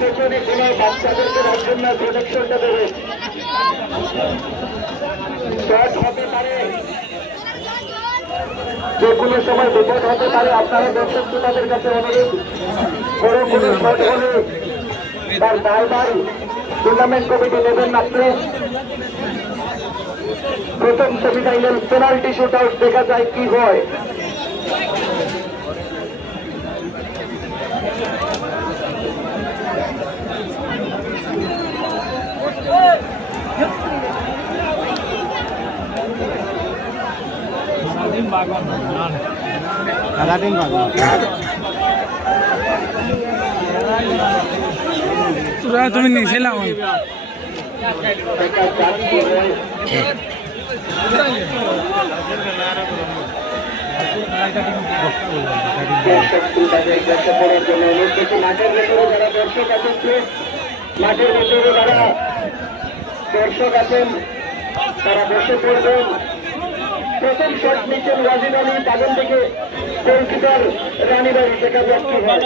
পেছনে কোনো বাচ্চাদেরকে রাখবেন না, প্রোটেকশনটা দেবে। শট হতে পারে, যে কোনো সময় বিপদ হতে পারে। আপনারা দর্শক শ্রোতাদের কাছে অনুরোধ, কোনো শট হলে তার দায়ভার টুর্নামেন্ট কমিটি নেবেন মাত্র। প্রথম সেমিফাইনাল পেনাল্টি শুট আউট, দেখা যায় কি হয়। সারাদিন তোরা তুমি নিচে লাও মাঠের ভেতরে যারা দর্শক আছেন তারা বসে পড়বেন। প্রথম শট নিচ্ছেন ওয়াজিদ আলী, পাগল থেকে গোলকিপার রানীবাড়ি, দেখা যাক কি হয়।